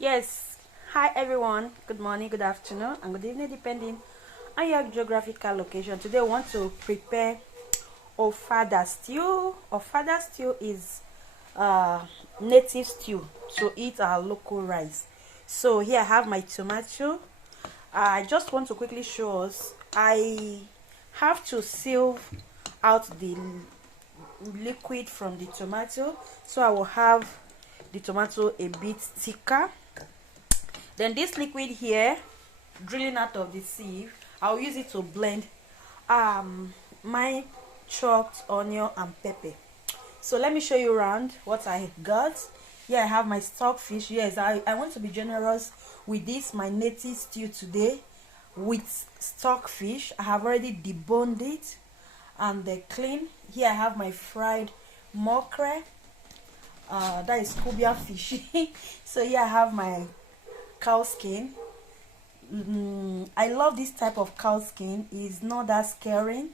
Yes, hi everyone. Good morning, good afternoon, and good evening, depending on your geographical location. Today, we want to prepare Ofada stew. Ofada stew is native stew to eat our local rice. So here I have my tomato. I just want to quickly show us. I have to sieve out the liquid from the tomato, so I will have the tomato a bit thicker. Then this liquid here, drilling out of the sieve, I'll use it to blend my chopped onion and pepper. So let me show you around what I got. Here I have my stockfish. Yes, I want to be generous with this, my native stew today with stockfish. I have already deboned it and they're clean. Here I have my fried mackerel. That is cobia fish. So here I have my cow skin. I love this type of cow skin. It's not that scaring.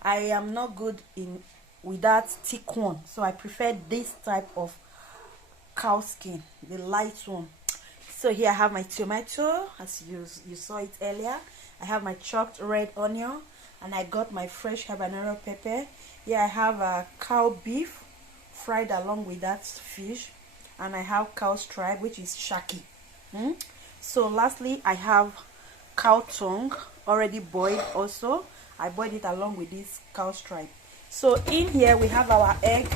I am not good in with that thick one, so I prefer this type of cow skin, the light one. So here I have my tomato, as you saw it earlier. I have my chopped red onion, and I got my fresh habanero pepper. Here I have a cow beef fried along with that fish, and I have cow stripe, which is shaki. So lastly, I have cow tongue already boiled. Also, I boiled it along with this cow stripe. So in here we have our egg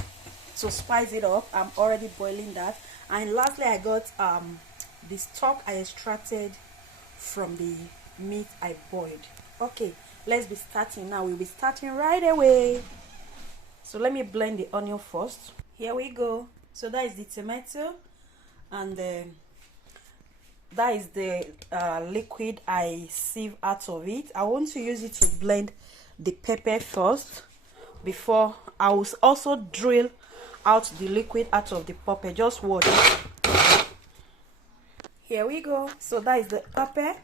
to spice it up. I'm already boiling that. And lastly, I got the stock I extracted from the meat I boiled. Okay, let's be starting now. We'll be starting right away. So let me blend the onion first. Here we go. So that is the tomato, and that is the liquid I sieve out of it. I want to use it to blend the pepper first before I will also drill out the liquid out of the pepper. Just watch. Here we go. So that is the pepper.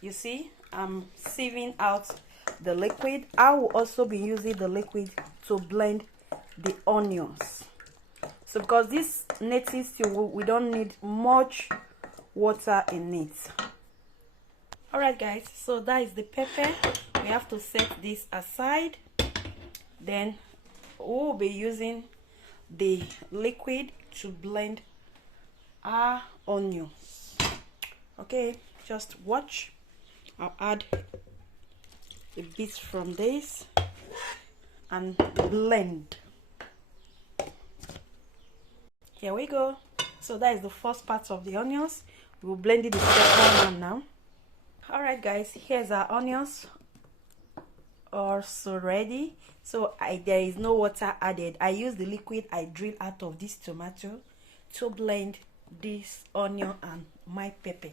You see, I'm sieving out the liquid. I will also be using the liquid to blend the onions. So because this native stew, we don't need much water in it. Alright guys, so that is the pepper. We have to set this aside. Then we'll be using the liquid to blend our onions. Okay, just watch. I'll add a bit from this and blend. Here we go. So that is the first part of the onions. We'll blend it the second one now. Alright guys, here's our onions also ready. So there is no water added. I use the liquid I drilled out of this tomato to blend this onion and my pepper.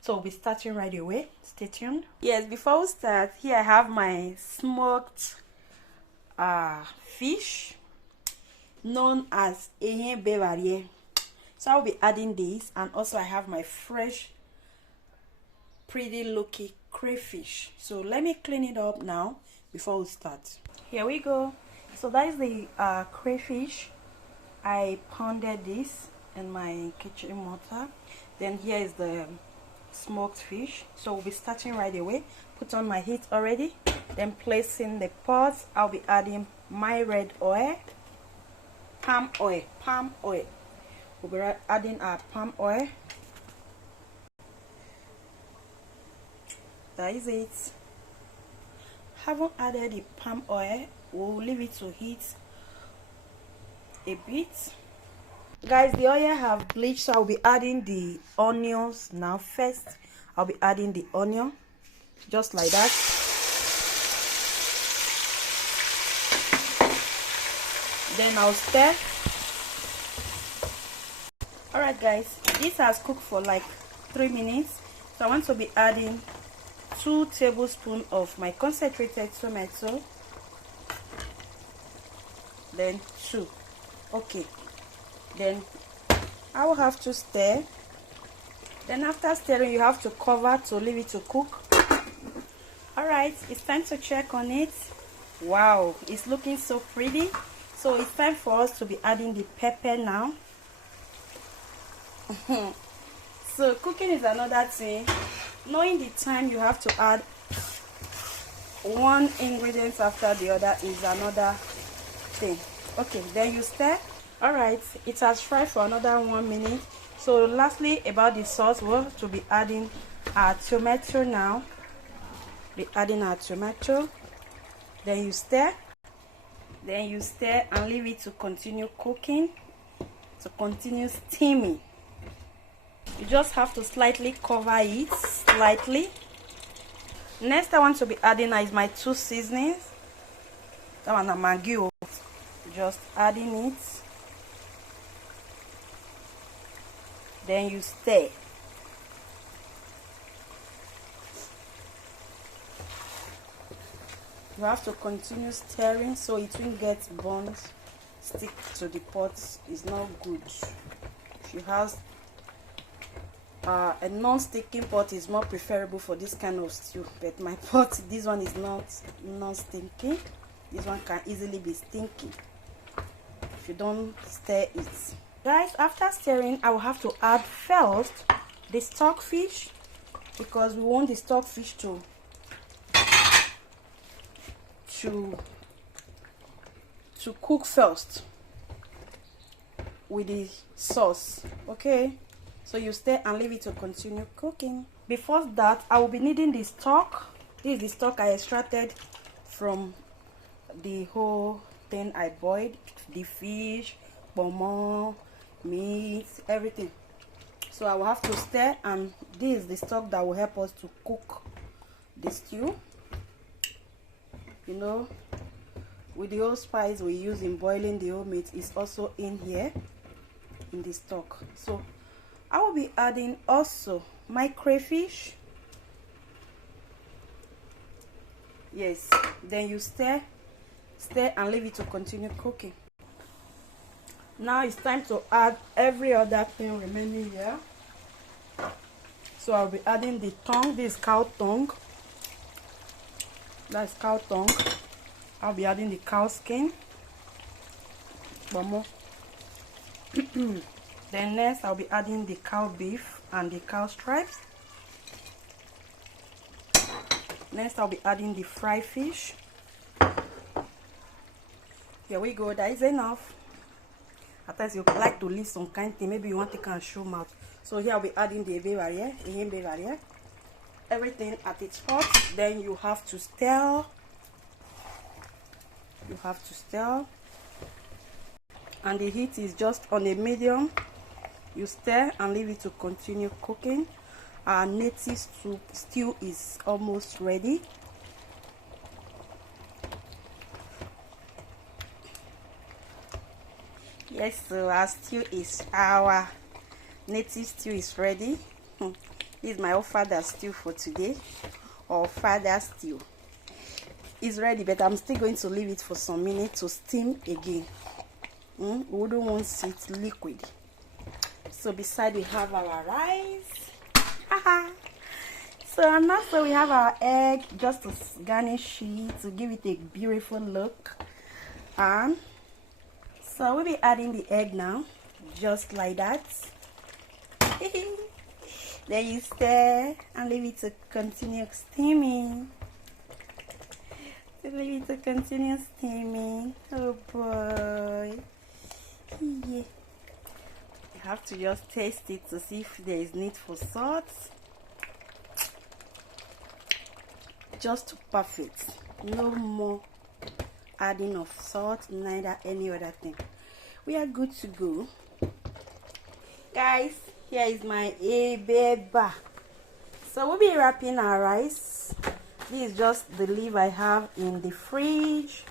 So we'll be starting right away. Stay tuned. Yes, before we start, here I have my smoked fish known as ehin bevarier. So I'll be adding this, and also I have my fresh pretty looking crayfish. So let me clean it up now before we start. Here we go. So that is the crayfish. I pounded this in my kitchen mortar. Then here is the smoked fish. So we'll be starting right away. Put on my heat already, then placing the pot. I'll be adding my red oil, palm oil. We'll be adding our palm oil. That is it. Haven't added the palm oil. We'll leave it to heat a bit. Guys, the oil have bleached, so I'll be adding the onions now. First, I'll be adding the onion, just like that. Then I'll stir. Alright guys, this has cooked for like 3 minutes. So I want to be adding 2 tablespoons of my concentrated tomato. Then 2. Okay. Then I will have to stir. Then after stirring, you have to cover to leave it to cook. Alright, it's time to check on it. Wow, it's looking so pretty. So it's time for us to be adding the pepper now. So cooking is another thing. Knowing the time you have to add one ingredient after the other is another thing. Okay, then you stir. All right, it has fried for another 1 minute. So lastly, about the sauce, we'll to be adding our tomato now. Be adding our tomato. Then you stir. Then you stir and leave it to continue cooking, to continue steaming. You just have to slightly cover it, slightly. Next I want to be adding is my 2 seasonings. That one is Maggi. Just adding it. Then you stir. You have to continue stirring so it won't get burnt, stick to the pot. It's not good. If you have a non-sticking pot, is more preferable for this kind of stew, but my pot, this one is not non-stinking. This one can easily be stinky if you don't stir it. Guys, after stirring, I will have to add first the stockfish, because we want the stockfish to cook first with the sauce. Okay, so you stir and leave it to continue cooking. Before that, I will be needing the stock. This is the stock I extracted from the whole thing I boiled, the fish, pomo, meat, everything. So I will have to stir, and this is the stock that will help us to cook the stew. You know, with the whole spice we use in boiling the whole meat is also in here in the stock. So I will be adding also my crayfish. Yes, then you stir and leave it to continue cooking. Now it's time to add every other thing remaining here. So I'll be adding the tongue. This is cow tongue. That's cow tongue. I'll be adding the cow skin. One more. Then next I'll be adding the cow beef and the cow stripes. Next I'll be adding the fried fish. Here we go. That is enough. At times you like to leave some kind thing. Maybe you want to can show mouth. So here I'll be adding the barrier. Everything at its hot. Then you have to stir. And the heat is just on a medium. You stir and leave it to continue cooking. Our native stew is almost ready. Yes, so our native stew is ready. This is my Ofada stew for today. Ofada stew is ready, but I'm still going to leave it for some minutes to steam again. We wouldn't want it liquid. So beside we have our rice. And also we have our egg, just to garnish it, to give it a beautiful look. And so we'll be adding the egg now, just like that. Then you stir and leave it to continue steaming. Oh boy. Yeah. You have to just taste it to see if there is need for salt. Just perfect. No more adding of salt, neither any other thing. We are good to go. Guys, here is my ebeba. So we'll be wrapping our rice. This is just the leaf I have in the fridge,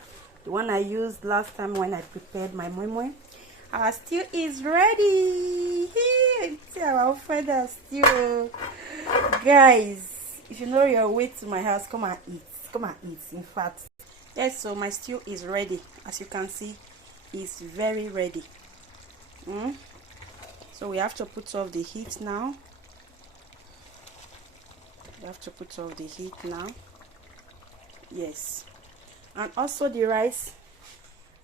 the one I used last time when I prepared my moi. Our stew is ready. It's our Ofada stew. Guys, if you know your way to my house, come and eat. In fact, yes, so my stew is ready. As you can see, it's very ready. So we have to put off the heat now. Yes, and also the rice,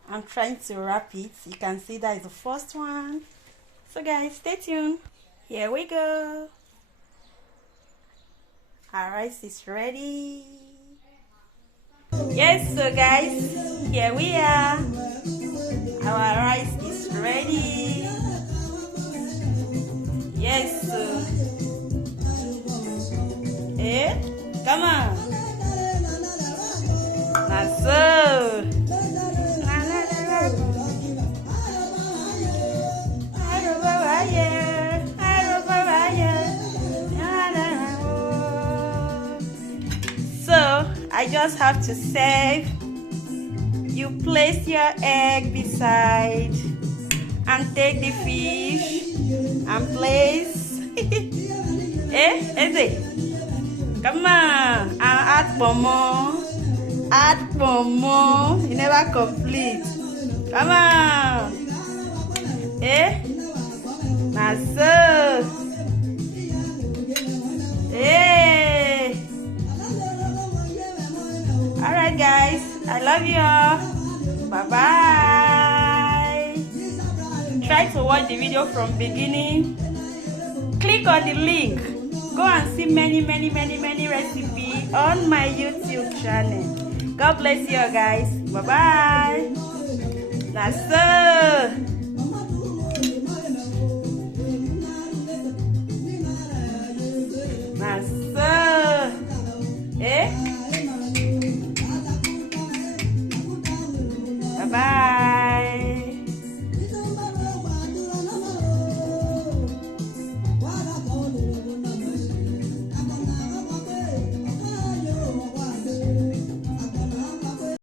I'm trying to wrap it. You can see that is the first one. So guys, stay tuned. Here we go. Our rice is ready. Yes, so guys, here we are. Our rice is ready. Yes, so. Come on. That's so. So I just have to serve. You place your egg beside and take the fish and place. Come on, and add for more. Add for more. You never complete. Come on. That's so. Alright guys, I love you all. Bye bye. Try to watch the video from beginning. Click on the link. Go and see many recipes on my YouTube channel. God bless you guys. Bye bye. That's so. That's so. Bye bye.